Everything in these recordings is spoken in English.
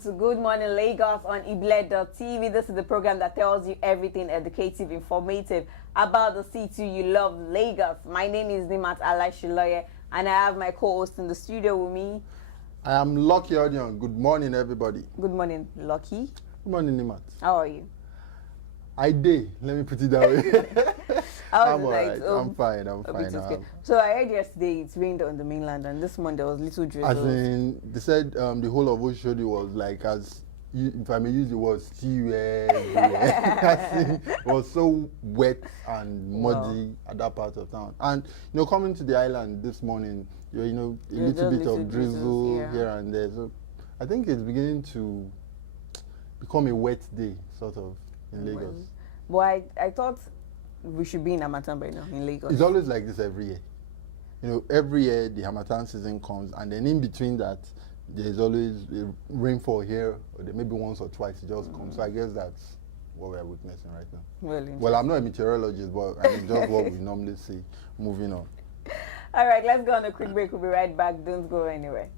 to Good Morning Lagos on Ible.tv. This is the program that tells you everything educative, informative about the city you love, Lagos. My name is Nimat Alaishiloye, and I have my co-host in the studio with me. I am Lucky Onion. Good morning, everybody. Good morning, Lucky. Good morning, Nimat. How are you? I did. Let me put it that way. I'm all right. I'm fine. So I heard yesterday it rained on the mainland, and this morning there was little drizzle. As in, they said the whole of Oshodi was like, if I may use the word, stew everywhere. It was so wet and muddy at that part of town. And coming to the island this morning, a little bit of drizzle here and there. So I think it's beginning to become a wet day, sort of, in Lagos. But I thought we should be in Harmattan by now in Lagos. It's always like this every year. Every year the Harmattan season comes, and then in between that, there's always a rainfall here, or maybe once or twice it just comes. So I guess that's what we're witnessing right now. Well, I'm not a meteorologist, but it's just what we normally see. Moving on. All right, let's go on a quick break. We'll be right back. Don't go anywhere.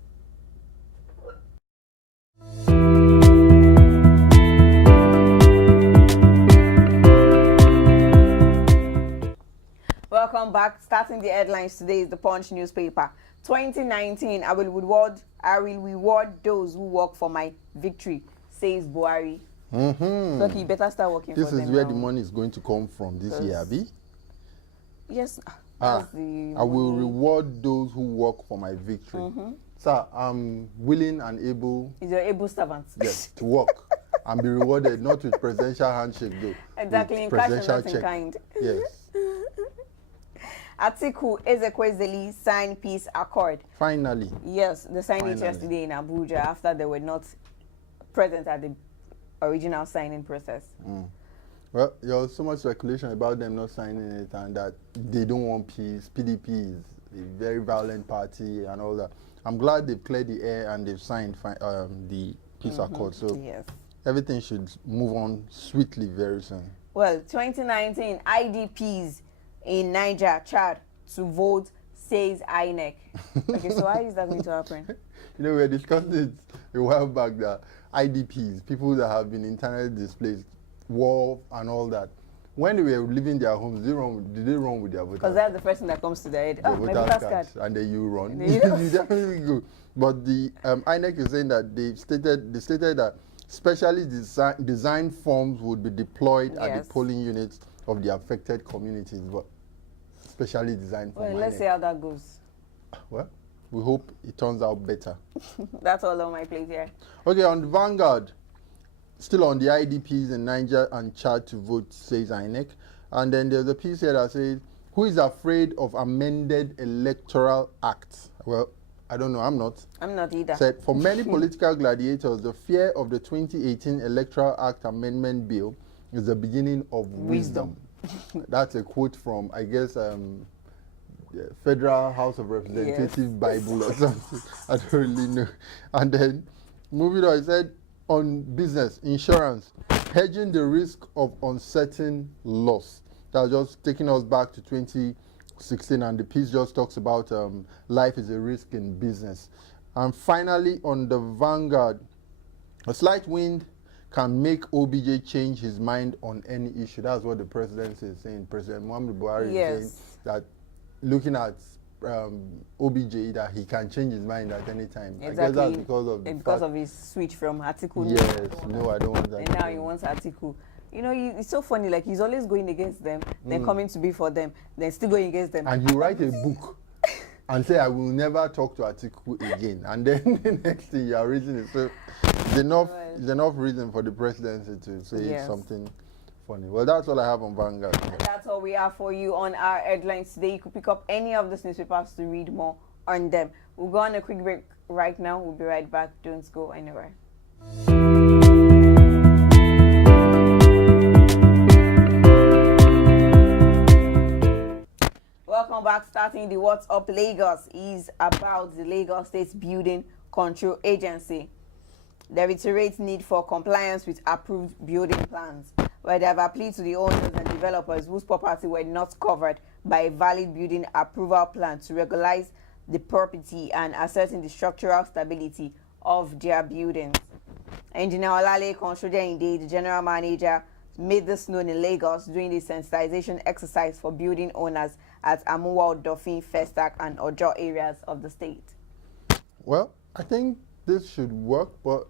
Welcome back. Starting the headlines today is the Punch newspaper. 2019, I will reward those who work for my victory, says Buhari. So you better start working for them. This is where the money is going to come from this year, Abi? Yes. I will reward those who work for my victory. Sir, I'm willing and able. Is your able servant? Yes, to work and be rewarded, not with presidential handshake though. Exactly, in cash and not in kind. Yes. Atiku Ezekwesili signed peace accord. Finally. Yes, they signed it yesterday in Abuja after they were not present at the original signing process. Well, there's so much speculation about them not signing it and that they don't want peace. PDP is a very violent party and all that. I'm glad they've cleared the air and they've signed the peace accord. So yes, everything should move on sweetly very soon. Well, 2019 IDPs in Niger, Chad, to vote, says INEC. Okay, so how is that going to happen? We were discussing it a while back that IDPs, people that have been internally displaced, war and all that, when they were leaving their homes, did they run with their voters? Because that's the first thing that comes to their head. My voters card. And then you run. You definitely go. But the INEC is saying that they stated that specially designed forms would be deployed at the polling units of the affected communities, but specially designed for let's see how that goes. Well, we hope it turns out better. That's all on my plate here. Okay, on the Vanguard, still on the IDPs in Niger and Chad to vote, says INEC. And then there's a piece here that says, who is afraid of amended electoral act? Well, I don't know, I'm not. I'm not either. Said, for many political gladiators, the fear of the 2018 Electoral Act Amendment Bill is the beginning of wisdom. That's a quote from, I guess, Federal House of Representatives Bible or something. I don't really know. And then, moving on, I said, on business, insurance, hedging the risk of uncertain loss. That's just taking us back to 2016, and the piece just talks about life is a risk in business. And finally, on the Vanguard, a slight wind can make OBJ change his mind on any issue. That's what the president is saying. President Muhammadu Buhari is saying that looking at OBJ, that he can change his mind at any time. Exactly. I guess that's because of his switch from Atiku. Yes, no, I don't want that. And now he wants Atiku. It's so funny, like he's always going against them, then coming to be for them, then still going against them. And you write a book and say, I will never talk to Atiku again. And then the next thing you are reading it. So it's enough reason for the presidency to say something funny. Well, that's all I have on Vanguard. And that's all we have for you on our headlines today. You could pick up any of these newspapers to read more on them. We'll go on a quick break right now. We'll be right back. Don't go anywhere. Welcome back. Starting the What's Up Lagos is about the Lagos State Building Control Agency. They reiterate need for compliance with approved building plans, where they have appealed to the owners and developers whose property were not covered by a valid building approval plan to regularize the property and ascertain the structural stability of their buildings. Engineer Olale Konsoje, the general manager, made this known in Lagos during the sensitization exercise for building owners at Amuwa, Odofin, Festac, and Ojo areas of the state. Well, I think this should work, but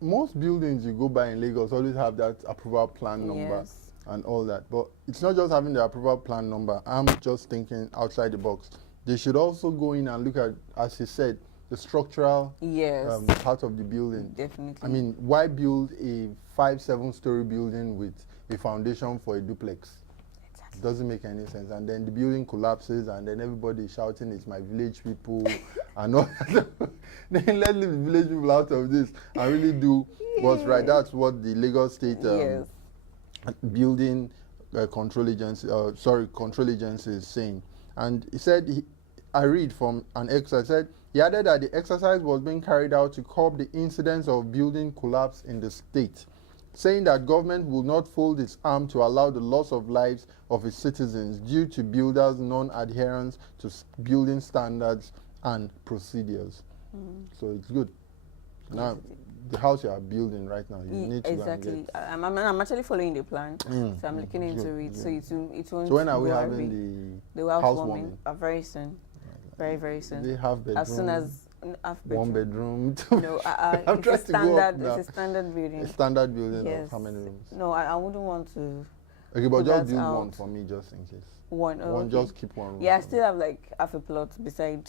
most buildings you go by in Lagos always have that approval plan number. Yes. And all that. But it's not just having the approval plan number. I'm just thinking outside the box. They should also go in and look at, as he said, the structural Yes. part of the building. Definitely. I mean, why build a 5-7-story building with a foundation for a duplex? It doesn't make any sense. And then the building collapses, and then everybody is shouting, "It's my village people," and all that. Then let's leave the village people out of this and really do what's right. That's what the Lagos State Yes. building control agency is saying. And he said, I read from an exercise, said he added that the exercise was being carried out to curb the incidence of building collapse in the state, saying that government will not fold its arm to allow the loss of lives of its citizens due to builders' non-adherence to building standards and procedures. So it's good. Now, the house you are building right now, you need to exactly. go and get. I'm actually following the plan, so I'm looking into it. So it won't. So when are we go having the the housewarming? Very soon, very soon. They have bedroom. As soon as half one bedroom. bedroom. No, I'm it's trying a to go up standard. now. It's a standard building. A standard building Yes. of how many rooms? No, I wouldn't want to. Okay, but put just that build out. one for me, just in case. One. Oh, One, okay. just keep one room. Yeah, I for still have like half a plot beside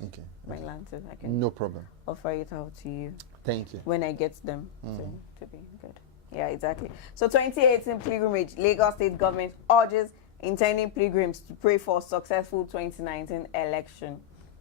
me. Okay. my land, so I can No problem. offer it out to you Thank you. when I get them to be good. Yeah, exactly. So 2018 pilgrimage, Lagos State government urges intending pilgrims to pray for successful 2019 election.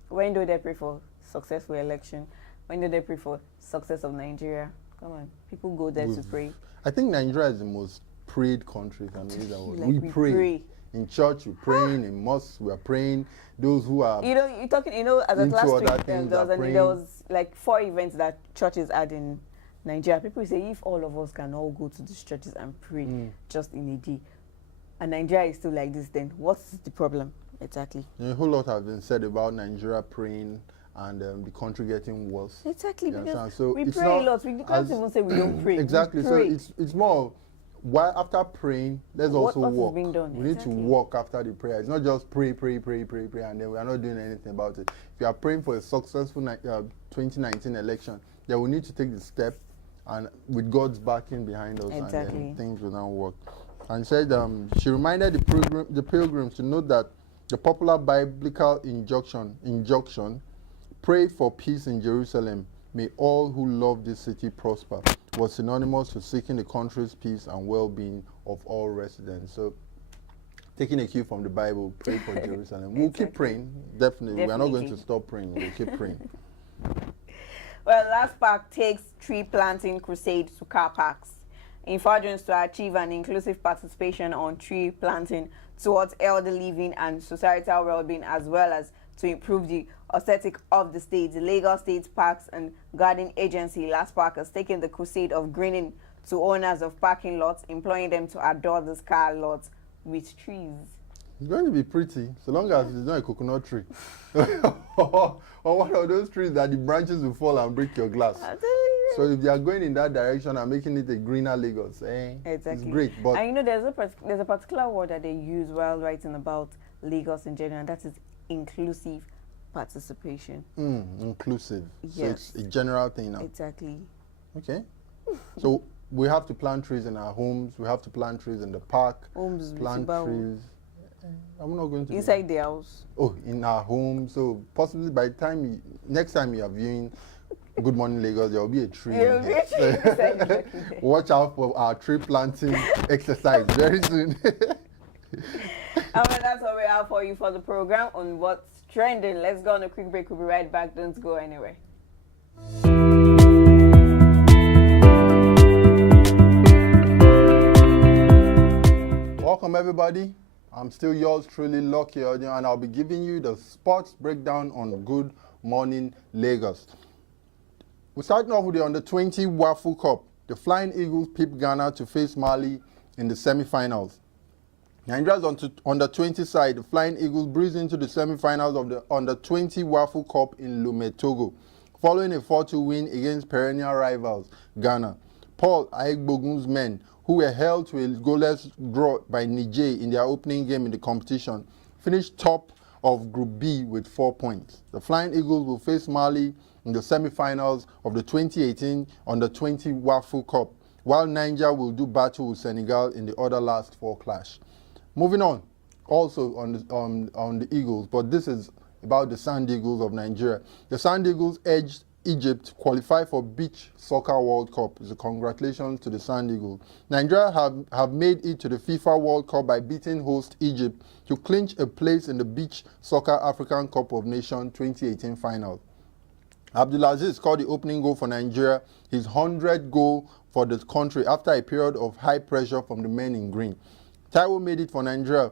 When do they pray for successful election? When do they pray for success of Nigeria? Come on, people go there to pray. I think Nigeria is the most prayed country. If I may use that word. Like we we pray. pray. In church, we're praying. In mosques, we are praying. Those who are You know, you're talking. You know, as at into last other week, things there are was, praying. there was like 4 events that churches had in Nigeria. People say if all of us can all go to these churches and pray just in a day, and Nigeria is still like this, then what's the problem exactly? a whole lot has been said about Nigeria praying and the country getting worse. Exactly, You because understand? So we it's pray a not lot. We can't as- even say we don't pray. Exactly. We So pray. it's more. Why after praying, let's What also is walk. being done? We need to Exactly. walk after the prayer. It's not just pray, and then we are not doing anything about it. If you are praying for a successful 2019 election, then we need to take the step, and with God's backing behind us, and Exactly. then things will now work. And said she reminded the pilgrims to note that the popular biblical injunction, pray for peace in Jerusalem. May all who love this city prosper, was synonymous to seeking the country's peace and well-being of all residents. So, taking a cue from the Bible, pray for Jerusalem. We'll keep praying, definitely. We are not going to stop praying. We'll keep praying. Well, Last Park takes tree planting crusade to car parks in furtherance to achieve an inclusive participation on tree planting towards elder living and societal well-being, as well as to improve the aesthetic of the state. The Lagos State Parks and Garden Agency, Last Park, has taken the crusade of greening to owners of parking lots, employing them to adorn these car lots with trees. It's going to be pretty, so long as it's not a coconut tree. Or one of those trees that the branches will fall and break your glass. I tell you. So if they are going in that direction and making it a greener Lagos, Exactly. it's great. But And you know, there's a particular word that they use while writing about Lagos in general, and that is inclusive participation. inclusive. So Yes. it's a general thing now. Exactly. Okay. So we have to plant trees in our homes. We have to plant trees in the park. Homes, Plant Bisubawu. trees. I'm not going to. Inside the house. Oh, in our home. So possibly by the time next time you are viewing Good Morning Lagos, there will be a tree. There in will be here. a tree beside the tree. Watch out for our tree planting exercise very soon. And that's what we have for you for the program on what's trending. Let's go on a quick break. We'll be right back. Don't go anywhere. Welcome everybody. I'm still yours truly, Lucky Audio, and I'll be giving you the sports breakdown on Good Morning Lagos. We're starting off with the Under-20 Waffle Cup. The Flying Eagles pipped Ghana to face Mali in the semi-finals. Nigeria's Under-20 side, the Flying Eagles, breezed into the semi-finals of the Under-20 Waffle Cup in Lomé, Togo. Following a 4-2 win against perennial rivals Ghana. Paul Aegbogun's men, who were held to a goalless draw by Niger in their opening game in the competition, finished top of Group B with 4 points. The Flying Eagles will face Mali in the semi-finals of the 2018 Under-20 WAFU Cup, while Niger will do battle with Senegal in the other last 4 clash. Moving on, also on the Eagles, but this is about the Sand Eagles of Nigeria. The Sand Eagles edged Egypt to qualify for Beach Soccer World Cup. So congratulations to the Sand Eagles. Nigeria have made it to the FIFA World Cup by beating host Egypt to clinch a place in the Beach Soccer African Cup of Nations 2018 final. Abdulaziz scored the opening goal for Nigeria, his 100th goal for the country after a period of high pressure from the men in green. Taiwo made it for Nigeria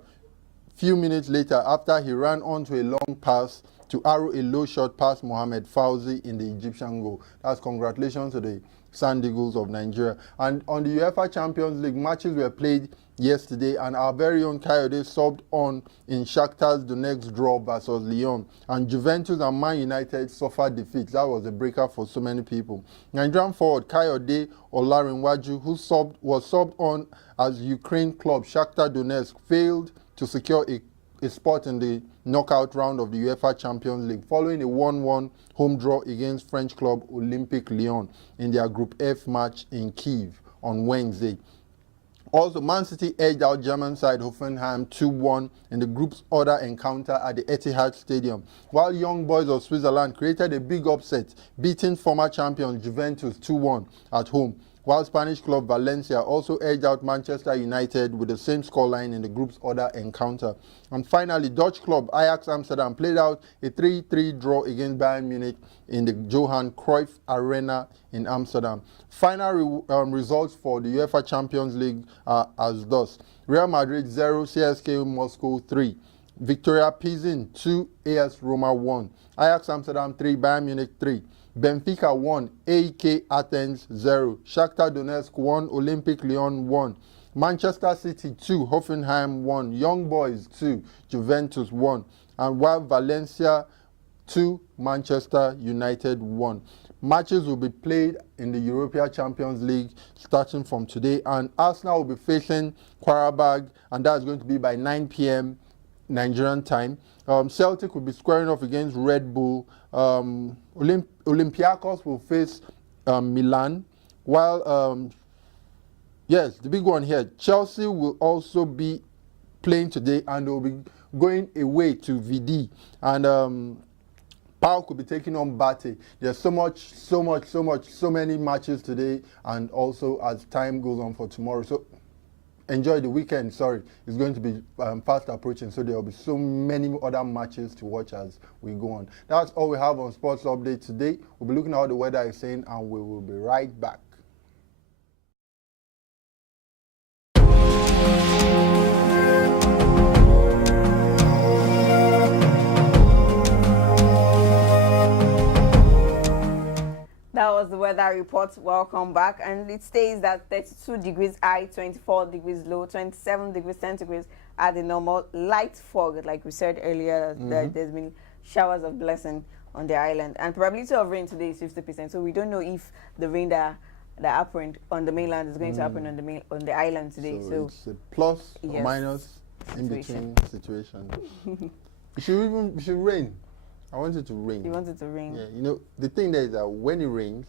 few minutes later after he ran onto a long pass to arrow a low shot past Mohamed Fauzi in the Egyptian goal. That's congratulations to the Sand Eagles of Nigeria. And on the UEFA Champions League, matches were played yesterday, and our very own Coyote subbed on in Shakhtar's Donetsk draw versus Lyon. And Juventus and Man United suffered defeats. That was a breaker for so many people. Nigerian forward Coyote Olarinwaju, who was subbed on as Ukraine club Shakhtar Donetsk, failed to secure a spot in the knockout round of the UEFA Champions League following a 1-1 home draw against French club Olympique Lyon in their Group F match in Kyiv on Wednesday. Also, Man City edged out German side Hoffenheim 2-1 in the group's other encounter at the Etihad Stadium, while Young Boys of Switzerland created a big upset, beating former champions Juventus 2-1 at home, while Spanish club Valencia also edged out Manchester United with the same scoreline in the group's other encounter. And finally, Dutch club Ajax Amsterdam played out a 3-3 draw against Bayern Munich in the Johan Cruyff Arena in Amsterdam. Final results for the UEFA Champions League are as thus: Real Madrid 0, CSKA Moscow 3, Victoria Pilsen 2, AS Roma 1, Ajax Amsterdam 3, Bayern Munich 3, Benfica 1, AEK Athens 0, Shakhtar Donetsk 1, Olympique Lyon 1, Manchester City 2, Hoffenheim 1, Young Boys 2, Juventus 1, and while Valencia 2, Manchester United 1. Matches will be played in the European Champions League starting from today, and Arsenal will be facing Qarabag, and that's going to be by 9 p.m. Nigerian time. Celtic will be squaring off against Red Bull. Olympiacos will face Milan, while yes, the big one here, Chelsea will also be playing today, and they'll be going away to VD, and PAOK could be taking on Bate. There's so many matches today, and also as time goes on for tomorrow. So enjoy the weekend. Sorry, it's going to be fast approaching, so there will be so many other matches to watch as we go on. That's all we have on Sports Update today. We'll be looking at how the weather is saying, and we will be right back. That was the weather report. Welcome back. And it states that 32 degrees high, 24 degrees low, 27 degrees centigrade at the normal. Light fog, like we said earlier, that there's been showers of blessing on the island. And probability of rain today is 50%. So we don't know if the rain that happened on the mainland is going to happen on the island today. So it's a plus or minus in between situation. It should rain. I want it to rain. You want it to rain? Yeah, you know, the thing there is that when it rains,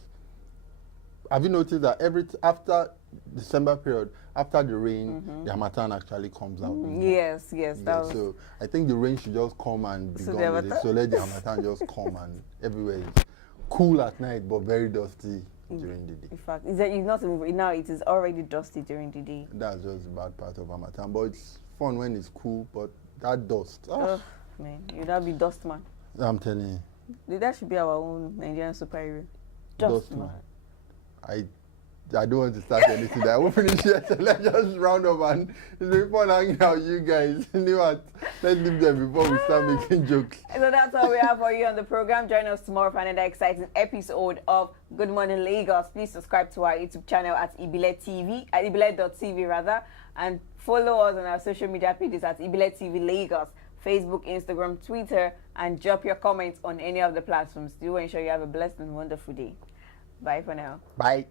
have you noticed that after December period, after the rain, the Harmattan actually comes out? Yes. So I think the rain should just come and be gone with it. So let the Harmattan just come, and everywhere is cool at night, but very dusty during the day. In fact, it's not even, now it is already dusty during the day. That's just the bad part of Harmattan, but it's fun when it's cool, but that dust. Oh, man, you'd have be dust man. I'm telling you. That should be our own Nigerian superhero. Dust man. I don't want to start anything. I won't finish yet. So let's just round up, and it's been fun hanging out with you guys. You know what? Let's leave them before we start making jokes. So that's all we have for you on the program. Join us tomorrow for another exciting episode of Good Morning Lagos. Please subscribe to our YouTube channel at Ibile TV, at Ibile.tv rather, and follow us on our social media pages at Ibile TV Lagos, Facebook, Instagram, Twitter, and drop your comments on any of the platforms. Do ensure you have a blessed and wonderful day. Bye for now. Bye.